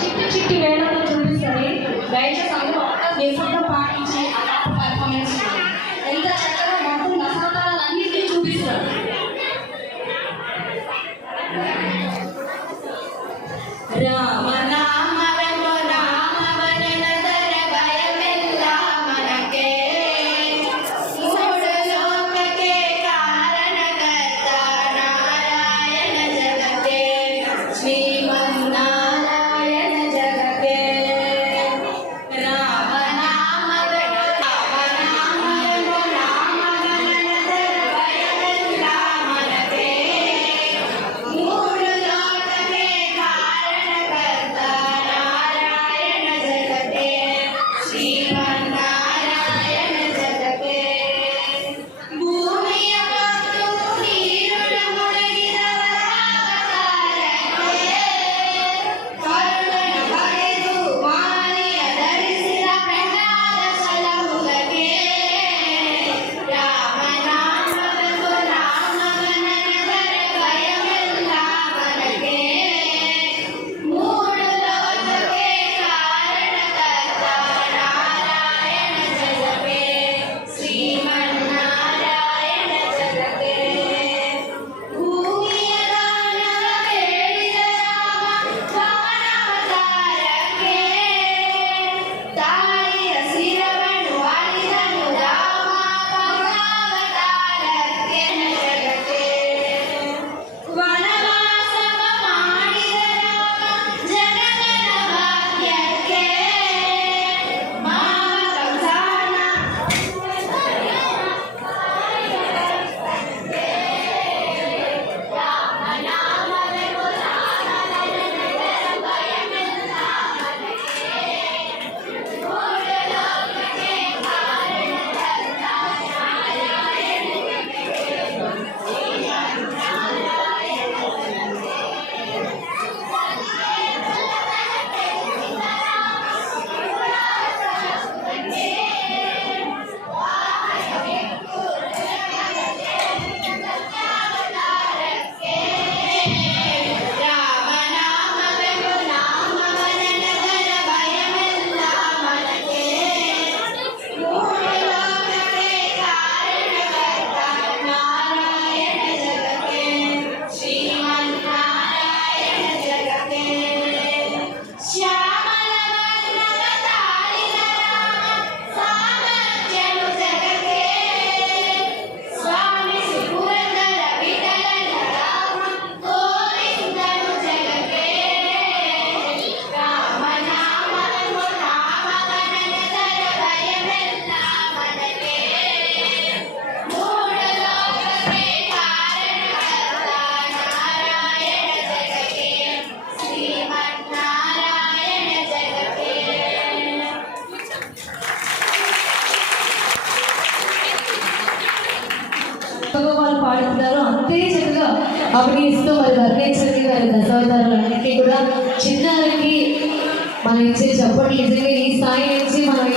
చిట్టి చిట్టి వేళతో చూపిస్తుంది. దయచేసి అందరూ ఒక్క నిశ్శబ్దం పాటించి అలాంటి పర్ఫార్మెన్స్ ఎంత చక్కగా మొత్తం దశావతారాలన్నింటినీ చూపిస్తారు. రామ రామ రమ రామ వననదర భయమెల్ల మనకే మూడు లోకకే కారణకర్త నారాయణ జగతే శ్రీమన్నారాయణ జగతే. రామ నామ రమ రామ రమ రామ వననదర భయమెల్ల మనకే మూడు లోకకే కారణకర్త నారాయణ జగతే శ్రీమన్నారాయణ జగతే. భూమియ పొత్తు నీరుల మునిగినవరావతారకే కరుణను బಗೆದು ಮಾನಿಯ ಧರಿಸಿದ ಪ್ರಹ್ಲಾದ ಸಲಹುಲಕೆ. ರಾಮ ನಾಮವೆಂಬ ರಾಮವನನದರ ಭಯವೆಲ್ಲ ಮನಗೆ ಮೂಡು ಲೋಕಕ್ಕೆ ಕಾರಣಕರ್ತ ನಾರಾಯಣ ಜಗತೆ ಶ್ರೀಮನ್ನಾರಾಯಣ ಜಗತೆ. ಭೂಮಿಯ ದಾನವ ಬೇಡಿದ ರಾಮ ವಾಮನಾವತಾರಕ್ಕೆ ತಾಯಿಯ ಶಿರವನ್ನು ಅರಿದನು ರಾಮ ಪೌರಾವತಾರಕ್ಕೆ ಜಗತೆ. ವನವಾಸವ ಮಾಡಿದ ರಾಮ ಜನಗಣ ಭಾಗ್ಯಕ್ಕೆ ಮಾವ ಕಂಸಾನ ರಾಮ ನಾಮವೆಂಬ ರಾಮವನನದರ ಭಯಮೆಲ್ಲ ಮನಗೆ ಮೂಡು ಲೋಕಕ್ಕೆ ಕಾರಣಕರ್ತ ನಾರಾಯಣ ರಾಮ ನಾಮವೆಂಬ ರಾಮವನನದರ ಭಯಮೆಲ್ಲ ಮನಗೆ ಮೂಡು ಲೋಕಕ್ಕೆ ಕಾರಣಕರ್ತ ನಾರಾಯಣ ಜಗತೆ ಶ್ರೀಮನ್ನಾರಾಯಣ ಜಗತೆ. ಶ್ಯಾಮಲ ವರ್ಣವ ತಾಳಿದ ರಾಮ ಸಾಮರ್ಥ್ಯನು ಜಗಕ್ಕೆ ಸ್ವಾಮಿಸಿ ಪುರಂದರ ವಿಠಲನ ರಾಮ ಗೋವಿಂದನು ಜಗಕ್ಕೆ. ರಾಮ ನಾಮವೆಂಬ ರಾಮವನನದರ ಭಯವೆಲ್ಲ ಮನಗೆ ಮೂಡು ಲೋಕಕ್ಕೆ ಕಾರಣಕರ್ತ ನಾರಾಯಣ ಜಗತೆ ಶ್ರೀಮನ್ನಾರಾಯಣ ಜಗತೆ. చక్కగా వాళ్ళు పాడుతున్నారు. అంతే చక్కగా అభినయిస్తూ మరి వర్ణించండి వారి దశావతారాలన్నింటినీ కూడా చిన్నారికి మనం ఇచ్చే చప్పట్లు నిజంగా ఈ స్థాయి నుంచి మనం